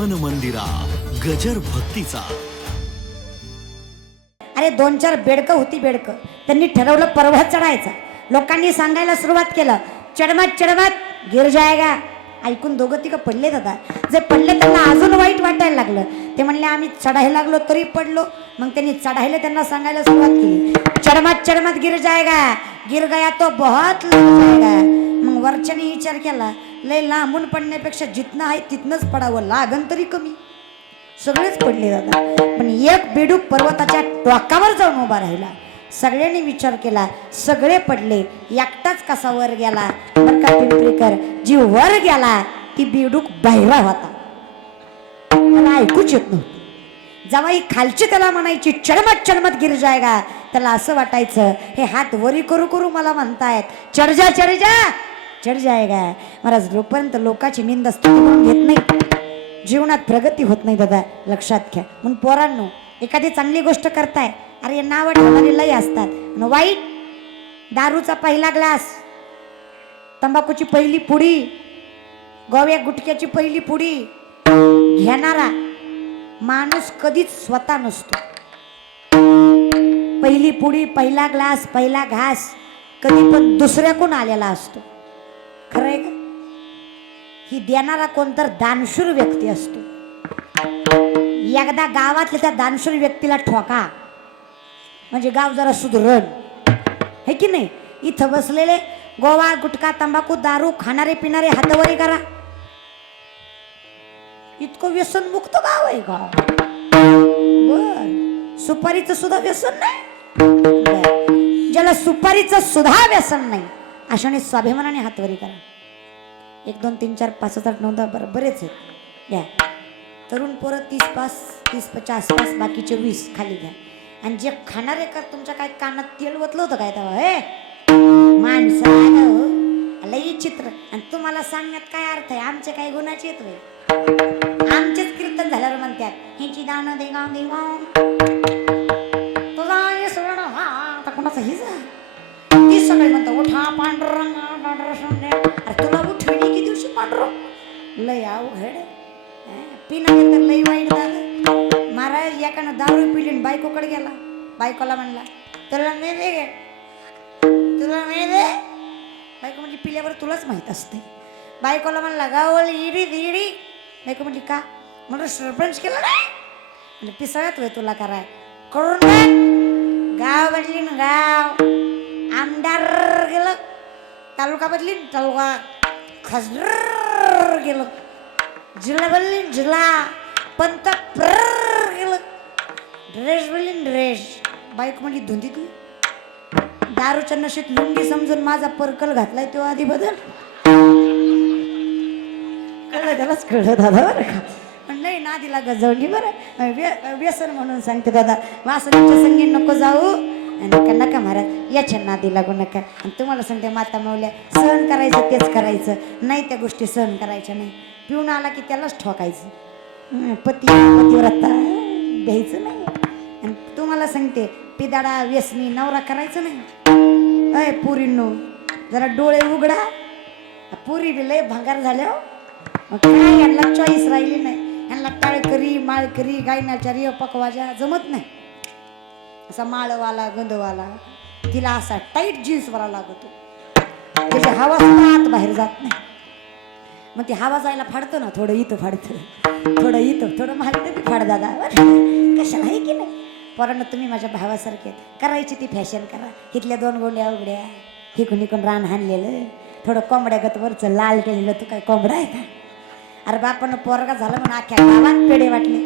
मन मंदिरा गजर भक्तीचा. अरे दोन चार बेडकं होती बेडकं. त्यांनी ठरवलं पर्वत चढायचा. लोकांनी सांगायला सुरुवात केलं. चढमत चढमत गिर जायगा. ऐकून दोघं तिघं पडले दादा जे पडले त्यांना अजून वाईट वाटायला लागलं. ते म्हणले आम्ही चढायला लागलो तरी पडलो. मग त्यांनी चढायला त्यांना सांगायला सुरुवात केली. चढमत चढमत गिर जायगा. गिर गया तो बहुत लग जायगा. मग वरच्याने विचार केला. लय लांबून पडण्यापेक्षा जिथनं आहे तिथनंच पडावं लागन तरी कमी. सगळेच पडले दादा. पण एक बेडूक पर्वताच्या टोकावर जाऊन उभा राहिला. सगळ्यांनी विचार केला सगळे पडले. एकटाच कसा वर गेला? का पिंपरीकर? जी वर गेला ती बेडूक बहिरा होता. त्याला ऐकूच येत नव्हतं. जेव्हा ही खालची त्याला म्हणायची चढमत चढमत गिर जायगा त्याला असं वाटायचं हे हात वरी करू करू मला म्हणतायत. चढजा चढजा चढ जायगा महाराज जोपर्यंत लोकाची निंद करून घेत नाही जीवनात प्रगती होत नाही दादा लक्षात घ्या. म्हणून पोरांनो एखादी चांगली गोष्ट करताय अरे नाव ठेवणारे लय असतात. वाईट दारूचा पहिला ग्लास तंबाखूची पहिली पुडी गोव्या गुटक्याची पहिली पुडी घेणारा माणूस कधीच स्वतः नसतो. पहिली पुडी पहिला ग्लास पहिला घास कधी पण दुसऱ्याकडून आलेला असतो. खरं का ही देणारा कोणतर दानशूर व्यक्ती असतो. एकदा गावातल्या त्या दानशूर व्यक्तीला ठोका. म्हणजे गाव जरा सुधरण हे की नाही? इथं बसलेले गोवा गुटखा तंबाखू दारू खाणारे पिणारे हातवारी करा. इतकं व्यसन मुक्त गाव आहे गाव. बर. सुपारीचं सुद्धा व्यसन नाही. ज्याला सुपारीचं सुद्धा व्यसन नाही. अशाने स्वाभिमानाने हातवरी करा. एक दोन तीन चार पाच सात आठ नऊ दहा बरं बरेच आहेत. घ्या. तरुण पोरं तीस पास तीस पचास पास बाकीचे वीस खाली घ्या. आणि जे खाणारे कर तुमच्या काय कानात तेल ओतलं होतं काय तेव्हा हे? माणसं हो. लई चित्र. आणि तुम्हाला सांगण्यात काय अर्थ आहे? आमचे काय गुणाचे येत आमचेच कीर्तन झाल्यावर म्हणतात ह्याची दाणं दे गाव दे तुझा हे सगळं हा आता कोणाचा हिज? सगळे म्हणतात उठा पांढरंग अरे तुला उठविली की दिवशी पांढरं? लय अवघड पिणं तर लय वाईट झालं. महाराज एकानं दारू पिली बायकोकडे गेला. बायकोला म्हणला तुला नाही दे गे. तुला नाही दे. बायको म्हणजे पिल्यावर तुलाच माहीत असते. बायकोला म्हणला गावल इडी इडी बायको म्हणली का? म्हणलं सरपंच केलं नाही. म्हणजे पिसळत होय तुला कराय. करून गाव बदली ना गाव. आमदार गेलं तालुका बदली तालुका खासदार गेलं जिल्हा बदली जिल्हा पंत गेलं ड्रेस बदली ड्रेस बाईक म्हणली धुंदी ती दारूच्या नशेत लुंगी समजून माझा पर्कल घातलाय तो आधी बदल कळलं त्यालाच कळलं दादा बरं का पण नाही ना दिला गजवली बरं व्य- व्यसन म्हणून सांगते दादा वासनाच्या संगीत नको जाऊ नका नका महाराज याच्या नादी लागू नका. आणि तुम्हाला सांगते माता माऊल्या सहन करायचं तेच करायचं. नाही त्या गोष्टी सहन करायच्या नाही. पिऊन आला की त्यालाच ठोकायचं. पती पतिव्रता द्यायचं नाही. आणि तुम्हाला सांगते पिदाडा व्यसनी नवरा करायचं नाही. अय पुरींनो जरा डोळे उघडा. पुरी लय भंगार झाल्या हो. मग काय यांना चॉईस राहिली नाही. यांना टाळकरी माळकरी गायनाचारी पकवाजा जमत नाही. असा माळवाला गंधवाला तिला असा टाईट जीन्स वरा लागतो. त्याची हवा सुद्धा आत बाहेर जात नाही. मग ती हवा जायला फाडतं ना थोडं इथं फाडतं. थोडं इथं थोडं मागतं ती फाड दादा. कशाला आहे की नाही? पोरांना तुम्ही माझ्या भावासारखे करायची ती फॅशन करा. इथल्या दोन गोंड्या उघड्या. हिकून इकून रान हाणलेलं. थोडं कोंबड्यागत वरचं लाल केलेलं. तू काय कोंबडा आहे का? अरे बापानं पोरगा झाला म्हणून अख्ख्या गावात पेढे वाटले.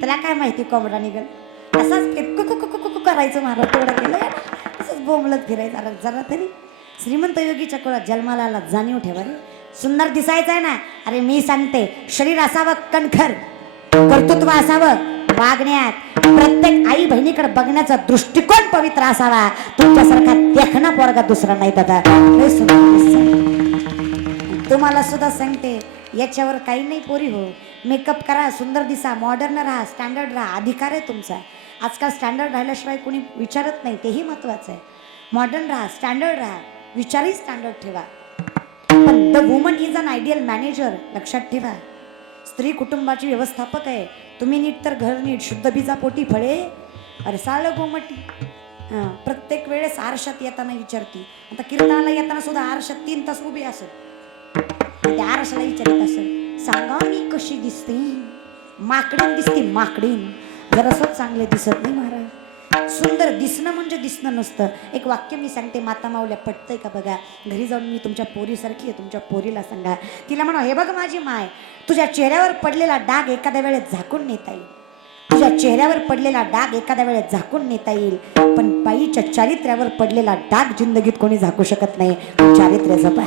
त्याला काय माहिती कोंबडा निघल? असाच कुकू करायचं महाराज तेवढं केलं. असंच बोंबलत फिरायचं. अरे जरा तरी. श्रीमंत योगीच्या कुळात जन्माला जाणीव ठेवा रे. सुंदर दिसायचं आहे ना? अरे मी सांगते शरीर असावं कणखर. कर्तृत्व असावं वागण्यात. प्रत्येक आई बहिणीकडे बघण्याचा दृष्टिकोन पवित्र असावा. तुमच्यासारखा देखणा पोरगा दुसरा नाही दादा. तुम्हाला सुद्धा सांगते याच्यावर काही नाही पोरी हो. मेकअप करा सुंदर दिसा मॉडर्न राहा स्टँडर्ड राहा अधिकार आहे तुमचा. आजकाल स्टँडर्ड राहिल्याशिवाय कोणी विचारत नाही तेही महत्वाचं आहे. मॉडर्न राहा स्टँडर्ड राहा विचारही स्टँडर्ड ठेवा. पण the woman is an ideal manager लक्षात ठेवा. स्त्री कुटुंबाची व्यवस्थापक आहे तुम्ही नीट तर घर नीट शुद्ध बिजापोटी फळे. अरसाळ गोमटी. हां प्रत्येक वेळेस आरशात येताना विचारती. आता कीर्तनाला येताना सुद्धा आरशात तीन तास उभी असत त्या आरशाला विचारत असत सांगा मी कशी दिसते? माकडीन दिसते माकडीन. जरासं चांगले दिसत नाही महाराज. सुंदर दिसणं म्हणजे दिसणं नसतं. एक वाक्य मी सांगते माता माऊल्या पटतंय का बघा? घरी जाऊन मी तुमच्या पोरीसारखी आहे तुमच्या पोरीला सांगा. तिला म्हणा हे बघ माझी माय तुझ्या चेहऱ्यावर पडलेला डाग एखाद्या वेळेस झाकून नेता येईल. तुझ्या चेहऱ्यावर पडलेला डाग एखाद्या वेळेस झाकून नेता येईल. पण बाईच्या चारित्र्यावर पडलेला डाग जिंदगीत कोणी झाकू शकत नाही. चारित्र्य जपा.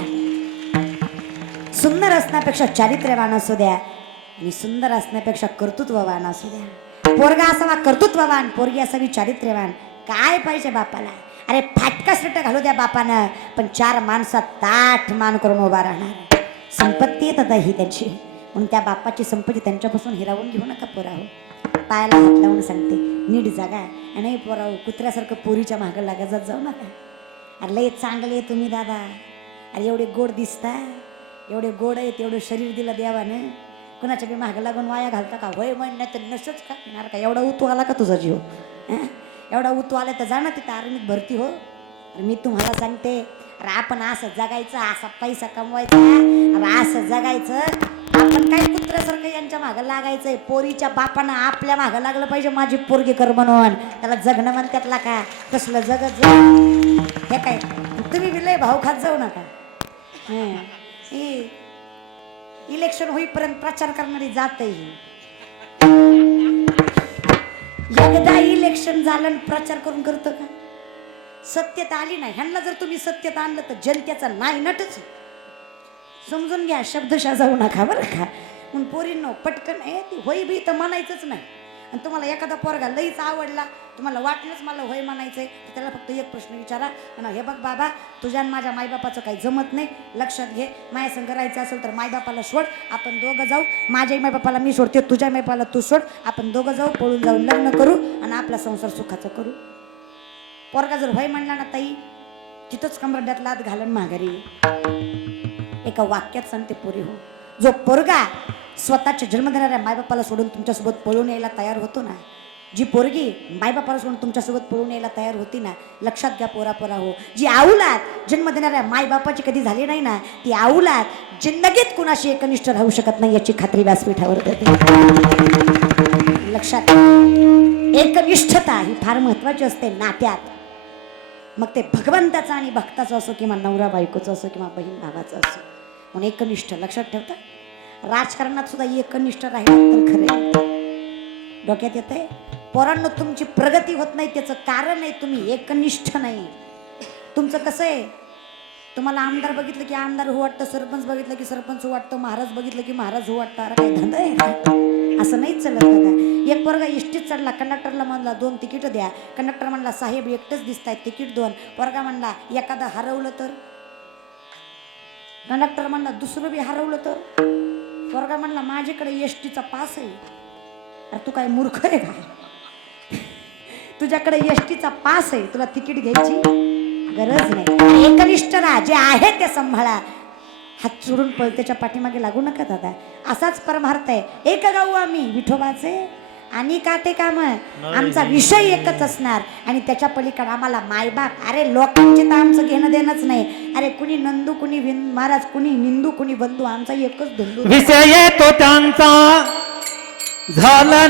सुंदर असण्यापेक्षा चारित्र्यवान असू द्या आणि सुंदर असण्यापेक्षा कर्तृत्ववान असू द्या. पोरगा असावा कर्तृत्ववान पोरगी असावी चारित्र्यवान काय पाहिजे बापाला? अरे फाटका शर्ट घालू द्या बापानं पण चार माणसात ताठ मान करून उभा राहणार. संपत्ती येत आता ही त्याची. म्हणून त्या बापाची संपत्ती त्यांच्यापासून हिरावून घेऊ नका पोराहो. पायाला हात लावून सांगते नीट जागा. आणि पोराहो कुत्र्यासारखं पोरीच्या मागं लागत जाऊ नका. अरे लय चांगले तुम्ही दादा. अरे एवढे गोड दिसता. एवढे गोड आहेत एवढं शरीर दिलं देवानं. कुणाच्या बी मागं लागून वाया घालता का? होय म्हण नाही तर नसच का? का? एवढा उतू आला का तुझा जीव? एवढा उतू आला तर जा ना तिथं आर्मीत भरती हो. मी तुम्हाला सांगते अरे आपण असं जगायचं असा पैसा कमवायचा अरे असं जगायचं आपण काय कुत्र्यासारखं यांच्या मागं लागायचंय? पोरीच्या बापानं आपल्या मागं लागलं पाहिजे माझी पोरगी कर म्हणून. त्याला जगणं म्हणत्यातला का? कसलं जगत जग हे काय तुम्ही विलय भाऊ खात जाऊ नका. इलेक्शन होईपर्यंत प्रचार करणारी जात एकदा इलेक्शन झालं प्रचार करून करतो का? सत्यता आली नाही. ह्यांना जर तुम्ही सत्यता आणलं तर जनतेचा नाही नटच. समजून घ्या शब्दशा जाऊ नका बरं का. म्हणून पोरींनो पटकन ए ती होई बी तर म्हणायचंच नाही. आणि तुम्हाला एखादा पोरगा लईच आवडला तुम्हाला वाटलंच मला होय म्हणायचंय तर त्याला फक्त एक प्रश्न विचारा. म्हणा हे बघ बाबा तुझ्या आणि माझ्या मायबापाचं काही जमत नाही. लक्षात घे माया संग राहायचं असेल तर मायबापाला सोड आपण दोघं जाऊ. माझ्याही मायबापाला मी सोडते तुझ्या मायबापाला तू सोड. आपण दोघं जाऊ पळून जाऊन लग्न करू आणि आपला संसार सुखाचा करू. पोरगा जर होय म्हणला ना ताई तिथंच कमरड्यात लात घालून माघारी एका वाक्यात सांगते पुरी हो. जो पोरगा स्वतःच्या जन्म देणाऱ्या मायबापाला सोडून तुमच्यासोबत पळून यायला तयार होतो ना जी पोरगी मायबापाला सोडून तुमच्यासोबत पळून यायला तयार होती ना लक्षात घ्या पोरा पोरा हो. जी आऊलात जन्म देणाऱ्या मायबापाची कधी झाली नाही ना ती आऊलात जिंदगीत कुणाशी एकनिष्ठ राहू शकत नाही याची खात्री व्यासपीठावर देते. लक्षात एकनिष्ठता ही फार महत्वाची असते नात्यात. मग ते भगवंताचं आणि भक्ताचं असो किंवा नवरा बायकोचं असो किंवा बहीण भावाचं असो म्हणून एकनिष्ठ लक्षात ठेवता? राजकारणात सुद्धा एकनिष्ठ राहिला तर खरे डोक्यात येतंय? पोरांना तुमची प्रगती होत नाही त्याचं कारण आहे तुम्ही एकनिष्ठ नाही. तुमचं कसं आहे? तुम्हाला आमदार बघितलं की आमदार हो वाटतं सरपंच बघितलं की सरपंच हो वाटतं महाराज बघितलं की महाराज हो वाटतं अरे काय धंदा आहे असं नाहीच चालत बघा. एक पोरगा इष्टीत चढला कंडक्टरला म्हणला दोन तिकीट द्या. कंडक्टर म्हणला साहेब एकटंच दिसत आहेत तिकीट दोन. पोरगा म्हणला एखादा हरवलं तर? कंडक्टर म्हणला दुसरं बी हरवलं तर? पोरगा म्हणला माझ्याकडे एस टीचा पास आहे. अरे तू काय मूर्ख आहे का? तुझ्याकडे एस टीचा पास आहे तुला तिकीट घ्यायची गरज नाही. एकनिष्ठ राजे जे आहे ते सांभाळा. हात सोडून पळतेच्या पाठीमागे लागू नका दादा. असाच परमार्थ आहे. एक गाऊ आम्ही विठोबाचे. आणि का ते काम? आमचा विषय एकच असणार. आणि त्याच्या पलीकडे आम्हाला मायबाप अरे लोकांचे तर आमचं घेणं देणंच नाही. अरे कुणी नंदू कुणी विन महाराज कुणी निंदू कुणी बंधू आमचा एकच धंदू. विषय तो त्यांचा. झाला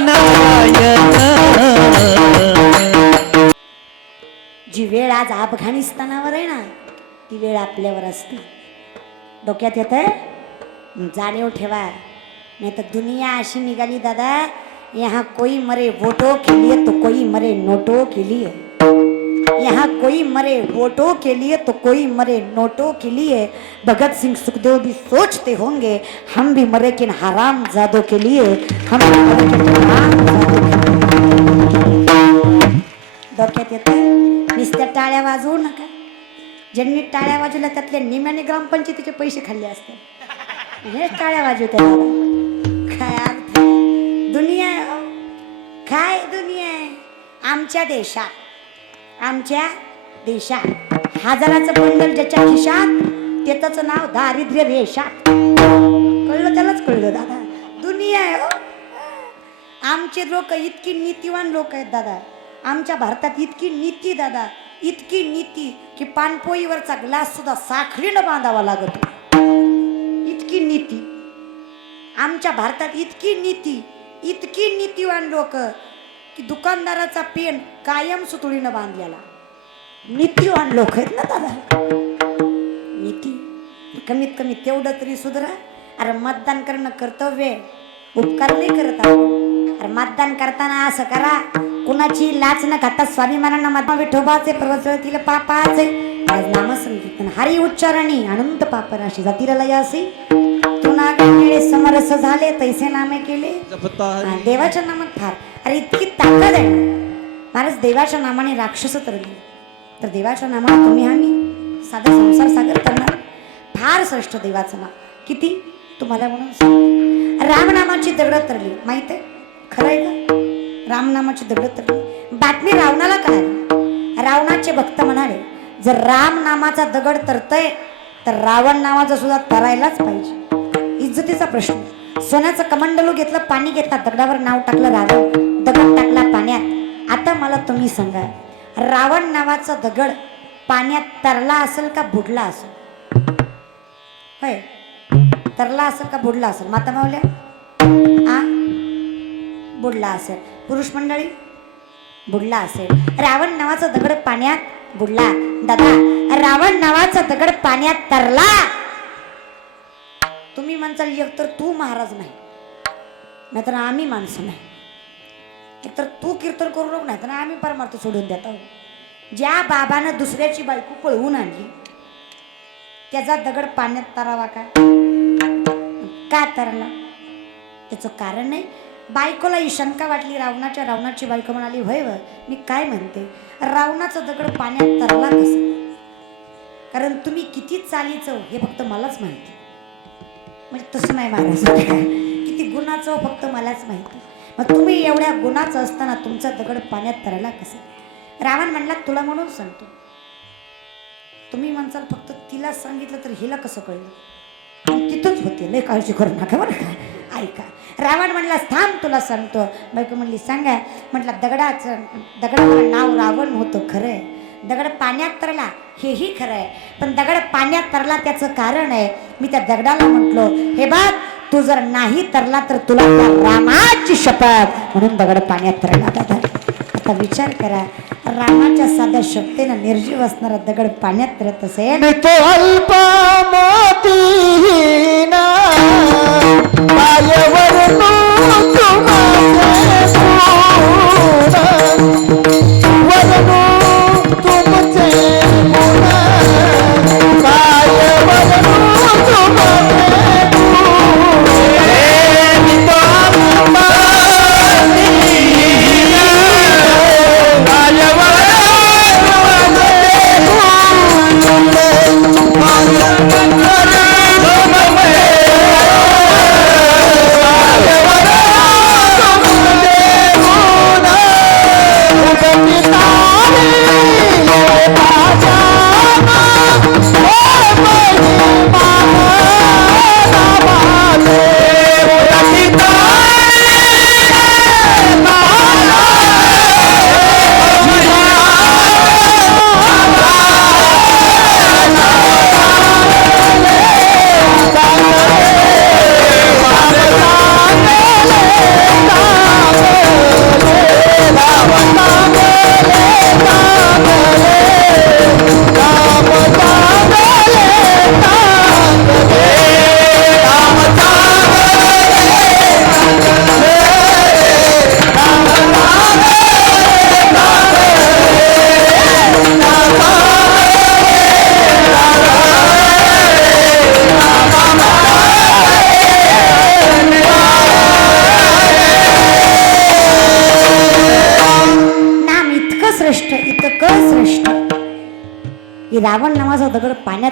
जी वेळ आज अफगाणिस्तानावर आहे ना ती वेळ आपल्यावर असते. डोक्यात येत आहे जाणीव ठेवा. नाही तर दुनिया अशी निघाली दादा यहाँ कोई मरे वोटो के लिए तो कोई मरे नोटों के लिए। यहाँ कोई मरे वोटों के लिए तो कोई मरे नोटों के लिए। भगत सिंह सुखदेव भी सोचते होंगे हम भी मरे किन हराम जादों के लिए। हम भी मरे किन हराम डोक्यात येतं नुसत्या टाळ्या वाजवू नका. ज्यांनी टाळ्या वाजवल्या त्यातल्या निम्याने ग्रामपंचायतीचे पैसे खाल्ले असते हे टाळ्या वाजवत्या काय दुनिया? आहे आमच्या देशात आमच्या देशात. हजाराचं बंडल ज्याच्या खिशात त्याचं नाव दारिद्र्य रेषात कळलं त्यालाच कळलं दादा. दुनिया दुनिया आहे हो. आमचे लोक इतकी नीतिवान लोक आहेत दादा. आमच्या भारतात इतकी नीती दादा. इतकी नीती की पानपोईवरचा ग्लास सुद्धा साखरीनं बांधावा लागतो इतकी नीती. आमच्या भारतात इतकी नीती इतकी नीतिवान लोक की दुकानदाराचा पेन कायम सुतळीनं बांधलेला. नीतिवान लोक आहेत ना दादा? नीती. कमीत कमी तेवढं तरी सुधरा. अरे मतदान करणं कर्तव्य उपकार नाही करत अरे मतदान करताना असं करा. कुणाची लाच न खाता स्वाभिमानांना मत विठोबाचे पर्वततील पापाचे. आज नामसंकीर्तन. हरी उच्चारणी. अनंत पापराशी जातीला असे तुनागणे समरस झाले तैसे नामे केले देवाच्या नामात फार अरे इतकी ताकद आहे महाराज देवाच्या नामाने राक्षस तरली तर देवाच्या नामाने तुम्ही आम्ही साधा संसार सागर करणार फार श्रेष्ठ देवाचं नाव किती तुम्हाला म्हणून सांगते. रामनामाची दगड तरली माहीत आहे खरं आहे का रामनामाची दगड तरली बातमी रावणाला कळाली रावणाचे भक्त म्हणाले जर राम नामाचा दगड तरतय तर रावण नावाचा सुद्धा तरायलाच पाहिजे इज्जतीचा प्रश्न. सोन्याचं कमंडलू घेतलं पाणी घेतला दगडावर नाव टाकलं रावण दगड टाकला पाण्यात. आता मला तुम्ही सांगा रावण नावाचा दगड पाण्यात तरला असेल का बुडला असेल? होय तरला असेल का बुडला असेल? माता मावल्या आ? बुडला असेल. पुरुष मंडळी बुडला असेल. रावण नावाचा दगड पाण्यात बुडला. दादा रावण नावाचा दगड पाण्यात तरला. तुम्ही म्हणसाल एक तर तू महाराज नाही नाहीतर आम्ही माणसं नाही. एकतर तू कीर्तन करू नको नाही तर आम्ही परमार्थ सोडून देत आहोत. ज्या बाबानं दुसऱ्याची बायको पळवून आणली त्याचा दगड पाण्यात तरावा का? का तरला? त्याचं कारण नाही. बायकोला ही शंका वाटली रावणाच्या रावणाची बायको म्हणाली होय व मी काय म्हणते? रावणाचं दगड पाण्यात तरला कसं? कारण तुम्ही किती चालीचं हो, हे फक्त मलाच माहिती. म्हणजे तसं नाही महाराज किती गुणाचं हो फक्त मलाच माहिती. मग तुम्ही एवढ्या गुणाचं असताना तुमचा दगड पाण्यात तरला कसं? रावण म्हणला तुला म्हणून सांगतो. तुम्ही म्हणसाल फक्त तिला सांगितलं तर हिला कसं कळलं? आणि तिथंच होते लय काळजी करू नका बरं का? ऐका. रावण म्हणला थांब तुला सांगतो. बायको म्हणली सांगा. म्हटलं दगडाचं दगडाचं नाव रावण होतं खरं आहे दगड पाण्यात तरला हेही खरं आहे पण दगड पाण्यात तरला त्याचं कारण आहे. मी त्या दगडाला म्हटलो हे बाग तू जर नाही तरला तर तुला त्या रामाची शपथ. म्हणून दगड पाण्यात तरला दादा आता विचार करा रामाच्या साध्या शक्तीनं निर्जीव असणारा दगड पाण्यात तरत असेल? तो अल्प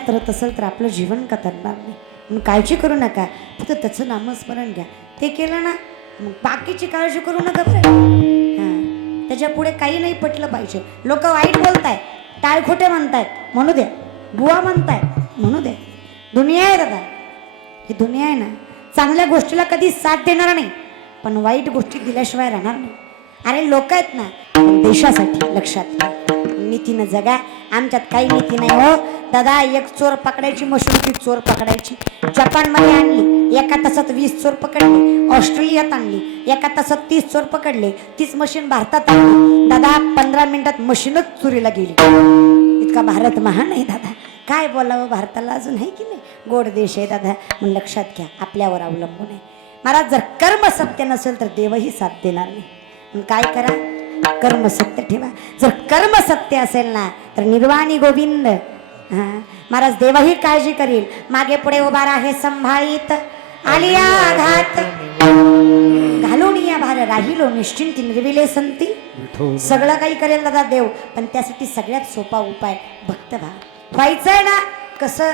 करत असेल तर आपलं जीवन का नाही. म्हणून काळजी करू नका. फक्त त्याचं नामस्मरण घ्या. ते केलं ना मग बाकीची काळजी करू नका बरं. हां. त्याच्या पुढे काही नाही पटलं पाहिजे. लोक वाईट बोलताय टाळ खोटे म्हणतायत म्हणू द्या बुवा म्हणताय म्हणू द्या दुनिया आहे दादा. ही दुनिया आहे ना चांगल्या गोष्टीला कधी साथ देणार नाही. पण वाईट गोष्टी दिल्याशिवाय राहणार नाही. अरे लोक आहेत ना देशासाठी लक्षात घ्या नीतीनं जगा. आमच्यात काही नीती नाही हो. दादा एक चोर पकडायची मशीन चोर पकडायची. जपानमध्ये आणली एका तासात वीस चोर पकडले. ऑस्ट्रेलियात आणली एका तासात तीस चोर पकडले. तीच मशीन भारतात आणली. दादा पंधरा मिनिटात मशीनच चोरीला गेली. इतका भारत महान आहे दादा. काय बोलावं भारताला अजून आहे की नाही? गोड देश आहे दादा. म्हणून लक्षात घ्या आपल्यावर अवलंबून आहे. महाराज जर कर्म सत्य नसेल तर देवही साथ देणार नाही. मग काय करा? कर्म सत्य ठेवा. जर कर्म सत्य असेल ना तर निर्वाणी गोविंद महाराज देवही काळजी करील. मागे पुढे उभा राहे संभाळीत आलिया आघात. घालून या भार राहिलो निश्चिंती निर्विले संती. सगळं काही करेल दादा देव पण त्यासाठी सगळ्यात सोपा उपाय भक्तभाव व्हायचंय ना कसं?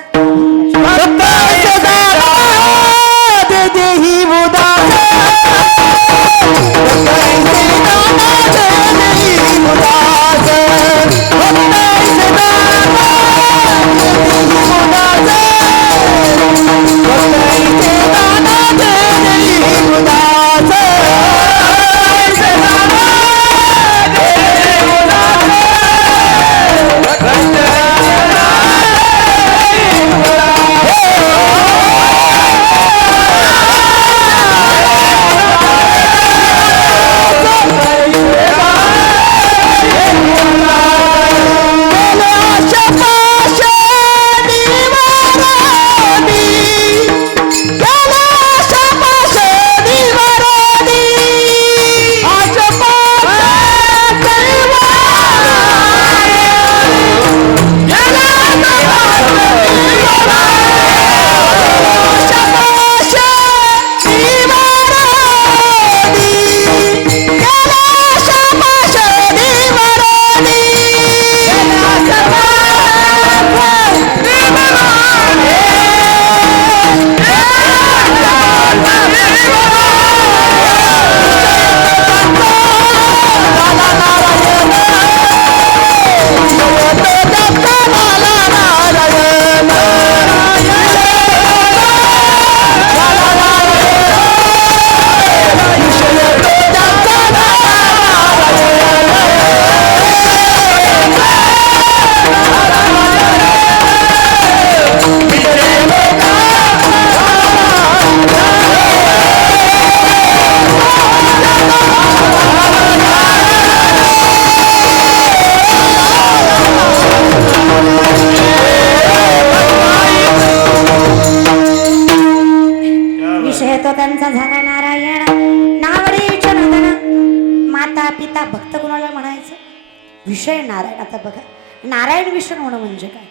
नारायण विषय होणं म्हणजे काय?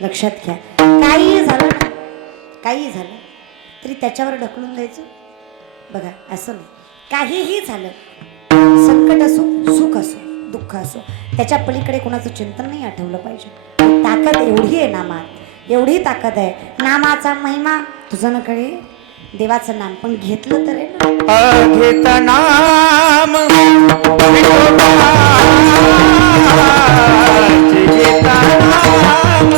लक्षात घ्या. काही झालं ना काही झालं तरी त्याच्यावर ढकलून द्यायचं. बघा असं नाही. काहीही झालं संकट असो सुख असो दुःख असो त्याच्या पलीकडे कोणाचं चिंतन नाही आठवलं पाहिजे. ताकद एवढी आहे नामात. एवढी ताकद आहे. नामाचा महिमा तुझं न कळे देवाचं नाम पण घेतलं तर आहे ना. नाम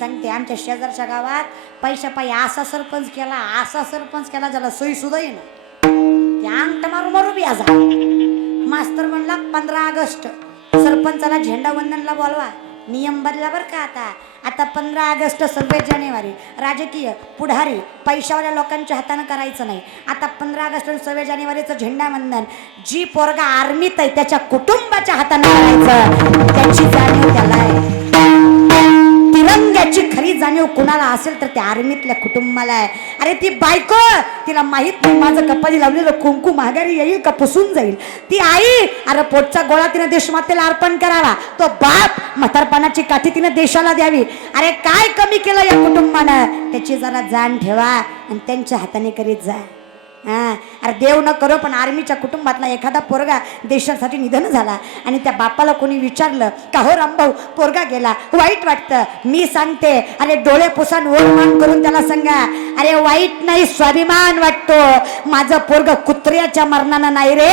सांगते आमच्या शेजारच्या गावात पैशा पायी असा सरपंच केला असा सरपंच केला ज्याला सोयी सुद्धा येणार ते अंगठ मारू मारू बी आज मास्तर म्हणला पंधरा ऑगस्ट सरपंचाला झेंडा वंदनला बोलवा. नियम बदला बरं का आता? आता पंधरा ऑगस्ट सव्वीस जानेवारी. राजकीय पुढारी पैशावाल्या लोकांच्या हातानं करायचं नाही. आता पंधरा ऑगस्ट आणि सव्वीस जानेवारीचं झेंडा वंदन. जी पोरगा आर्मीत आहे त्याच्या कुटुंबाच्या हातानं करायचं. त्याची जाणीव त्याला याची खरी जाणीव कुणाला असेल तर त्या आर्मीतल्या कुटुंबाला आहे. अरे ती बायको तिला माहीत नाही माझं कपाली लावलेलं कुंकू माघारी येईल का पुसून जाईल. ती आई अरे पोटचा गोळा तिने देशमातेला अर्पण करावा. तो बाप म्हातारपणाची काठी तिने देशाला द्यावी. अरे काय कमी केलं या कुटुंबानं? त्याची जरा जाण ठेवा आणि त्यांच्या हाताने करीत जा. हा. अरे देव न करो पण आर्मीच्या कुटुंबातला एखादा पोरगा देशासाठी निधन झाला आणि त्या बापाला कोणी विचारलं का हो रामभाऊ पोरगा गेला वाईट वाटतं. मी सांगते अरे डोळे पुसान ओरमान करून त्याला सांगा. अरे वाईट नाही स्वाभिमान वाटतो. माझं पोरग कुत्र्याच्या मरणानं नाही रे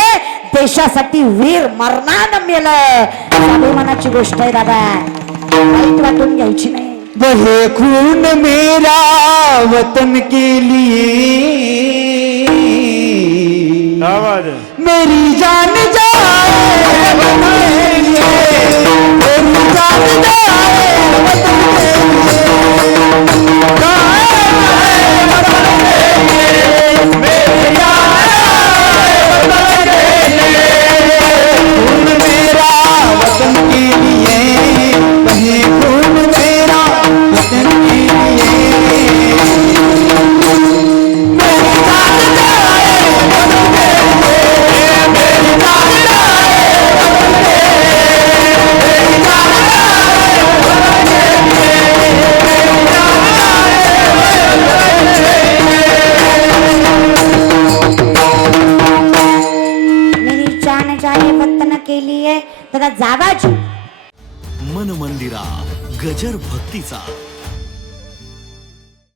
देशासाठी वीर मरणानं मेलं स्वाभिमानाची गोष्ट आहे दादा. वाईट वाटून घ्यायची नाही. बहे खून मेरा वतन के लिए मेरी जान जाए मेरी जान जाए। लिए दादा